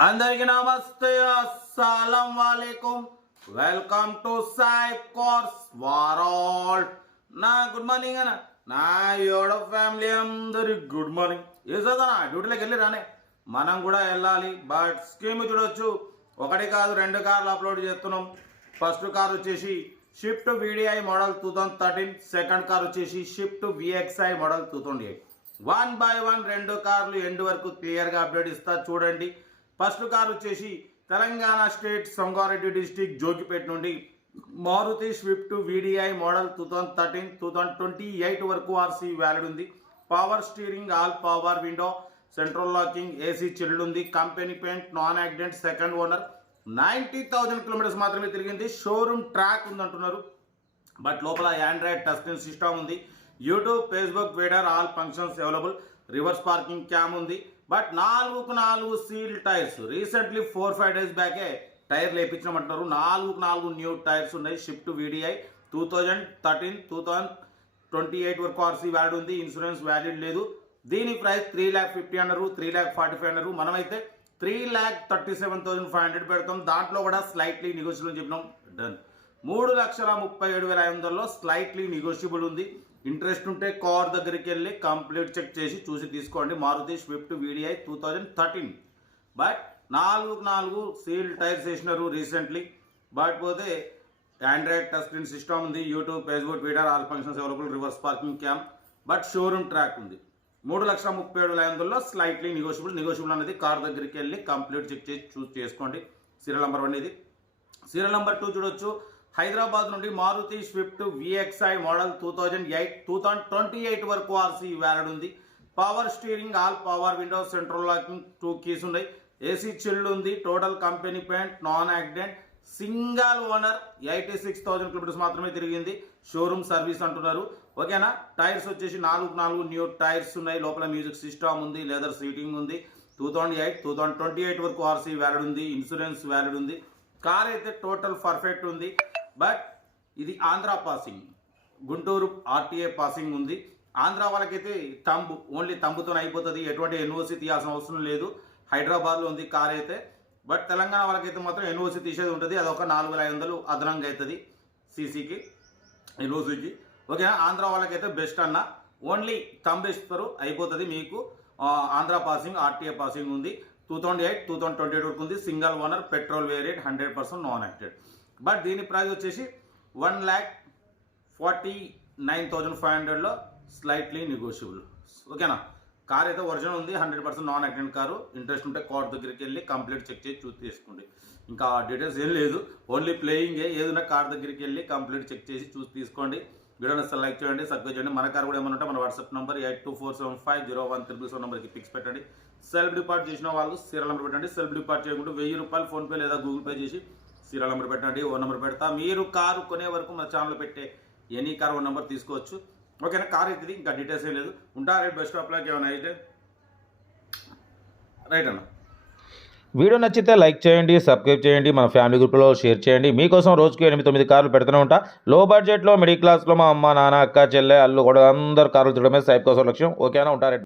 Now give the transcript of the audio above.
అందరికి నమస్తే. అస్సలం వాలేకుం. Welcome to Sai course world. నా గుడ్ మార్నింగ్ అన్న. నా యోడ ఫ్యామిలీ అందరి గుడ్ మార్నింగ్. ఏ చదువు డ్యూటీలోకి వెళ్ళి రానే. మనం కూడా వెళ్ళాలి. బట్ స్కీమ్ చూడొచ్చు. ఒకటి కాదు రెండు కార్లు అప్లోడ్ చేస్తున్నాం. ఫస్ట్ కార్ వచ్చేసి Swift VDI model two thousand thirteen. Second car వచ్చేసి Swift VXI model two thousand eight. One by one రెండు కార్లు ఎండ్ వరకు క్లియర్గా అప్డేట్ ఇస్తా. చూడండి. ఫస్ట్ కార్ వచ్చేసి తెలంగాణ స్టేట్ సంగారెడ్డి డిస్టిక్ జోగిపేట నుండి Maruti Swift VDI model two thousand thirteen two thousand twenty eight వరకు ఆర్సీ వ్యాలిడ్ ఉంది. Power steering all power window central locking AC chilled ఉంది. Company paint non accident second owner ninety thousand kilometres మాత్రమే తిరిగింది. Showroom track ఉందంటున్నారు. But లోపల Android touch system ఉంది. YouTube Facebook వేడర్ all functions available reverse parking cam ఉంది. But నాలుగుకు నాలుగు seal tyres. Recently four five days బ్యాకే tyre లేపించమంటున్నారు నాలుగుకు నాలుగు న్యూ టైర్స్ ఉన్నాయి. Swift VDI two thousand thirteen two thousand twenty eight వరకు ఆర్సీ వ్యాలిడ్ ఉంది. ఇన్సూరెన్స్ వ్యాలిడ్ లేదు. దీని ప్రైస్ త్రీ ల్యాక్ ఫిఫ్టీ అన్నారు త్రీ ల్యాక్ ఫార్టీ ఫైవ్ అన్నారు. మనమైతే three lakh thirty seven thousand five hundred పెడతాం. దాంట్లో కూడా స్లైట్లీ నెగోషియబుల్ అని చెప్పినాం. డన్ మూడు లక్షల ముప్పై ఏడు వేల ఐదు వందల్లో స్లైట్లీ నెగోషియబుల్ ఉంది. ఇంట్రెస్ట్ ఉంటే కార్ దగ్గరికి వెళ్ళి కంప్లీట్ చెక్ చేసి చూసి తీసుకోండి. Maruti Swift VDI two thousand thirteen but నాలుగు నాలుగు సీల్ టైర్స్ వేసినారు రీసెంట్లీ. బట్ పోతే ఆండ్రాయిడ్ టచ్ స్క్రీన్ సిస్టమ్ ఉంది YouTube Facebook Twitter all functions available reverse parking cam but showroom track ఉంది. మూడు లక్షల ముప్పై ఏడు వేల వందల్లో స్లైట్లీ నెగోషియబుల్ నెగోషియబుల్ అనేది కార్ దగ్గరికి వెళ్ళి కంప్లీట్ చెక్ చేసి చూస్ చేసుకోండి. సీరియల్ నెంబర్ వన్ ఇది. సీరియల్ నెంబర్ టూ చూడొచ్చు. హైదరాబాద్ నుండి Maruti Swift VXI model two thousand eight two thousand twenty eight వరకు ఆర్సీ వ్యాలిడ్ ఉంది. Power steering all power window central locking two keys ఉన్నాయి. ఏసీ చిల్డ్ ఉంది. Total company paint non accident single owner eighty six thousand kilometres మాత్రమే తిరిగింది. Showroom service అంటున్నారు. ఓకేనా tyres వచ్చేసి నాలుగు నాలుగు న్యూ టైర్స్ ఉన్నాయి. లోపల మ్యూజిక్ సిస్టమ్ ఉంది. లెదర్ సీటింగ్ ఉంది. Two thousand eight two thousand twenty eight వరకు ఆర్సీ వ్యాలిడ్ ఉంది. ఇన్సూరెన్స్ వ్యాలిడ్ ఉంది. కార్ అయితే టోటల్ పర్ఫెక్ట్ ఉంది. బట్ ఇది Andhra passing. Guntur RTA passing ఉంది. ఆంధ్ర వాళ్ళకైతే తంబు ఓన్లీ తంబుతో అయిపోతుంది. ఎటువంటి ఎన్ఓసి తీయాల్సిన అవసరం లేదు. హైదరాబాద్లో ఉంది కార్ అయితే. బట్ తెలంగాణ వాళ్ళకైతే మాత్రం ఎన్ఓసి తీసేది ఉంటుంది. అది ఒక నాలుగు వేల ఐదు వందలు అదనంగా అవుతుంది సీసీకి ఎన్ఓసికి. ఓకేనా? ఆంధ్ర వాళ్ళకైతే బెస్ట్ అన్న. ఓన్లీ తంబు ఇస్తారు అయిపోతుంది మీకు. ఆంధ్ర పాసింగ్ ఆర్టీఏ పాసింగ్ ఉంది. Two thousand eight two thousand twenty eight వరకు ఉంది. Single owner petrol variant hundred percent non acted but దీని ప్రైస్ వచ్చేసి one lakh forty nine thousand five హండ్రెడ్లో స్లైట్లీ నెగోషియబుల్. ఓకేనా? కార్ అయితే ఒరిజినల్ ఉంది hundred percent non accident car. Interest ఉంటే car దగ్గరికి వెళ్ళి కంప్లీట్ చెక్ చేసి చూసి తీసుకోండి. ఇంకా డీటెయిల్స్ ఏం లేదు. ఓన్లీ ప్లేయింగే. ఏదైనా కార్ దగ్గరికి వెళ్ళి కంప్లీట్ చెక్ చేసి చూసి తీసుకోండి. వీడియోని అసలు లైక్ చేయండి సబ్స్క్రైబ్ చేయండి. మన కార్ కూడా ఏమన్నా ఉంటే మన WhatsApp number eight two four seven five zero one triple seven నెంబర్కి పిక్స్ పెట్టండి. సెల్ఫ్ డిపార్ట్ చేసిన వాళ్ళు సీరియల్ నెంబర్ పెట్టండి. సెల్ఫ్ డిపార్ట్ చేయకుండా వెయ్యి రూపాయలు ఫోన్పే లేదా గూగుల్ పే చేసి సీరియల్ నెంబర్ పెట్టండి ఓ నెంబర్ పెడతా. మీరు కారు కొనే వరకు మన ఛానల్ పెట్టే ఎనీ కార్ ఓ నెంబర్ తీసుకోవచ్చు. ఓకేనా? కార్ ఎక్కింది ఇంకా డీటెయిల్స్ ఏం లేదు. ఉంటా రేట్ బస్ స్టాప్లోకి ఏమైనా అయితే. రైట్ అన్న. వీడియో నచ్చితే లైక్ చేయండి సబ్స్క్రైబ్ చేయండి మన ఫ్యామిలీ గ్రూప్లో షేర్ చేయండి. మీకోసం రోజుకి ఎనిమిది తొమ్మిది కార్లు పెడుతూనే ఉంటా. లో బడ్జెట్లో మిడిల్ క్లాస్లో మా అమ్మ నాన్న అక్క చెల్లె అల్లు కూడా అందరు కార్లు తిరగడమే సైప్ కోసం లక్ష్యం. ఓకేనా? ఉంటారు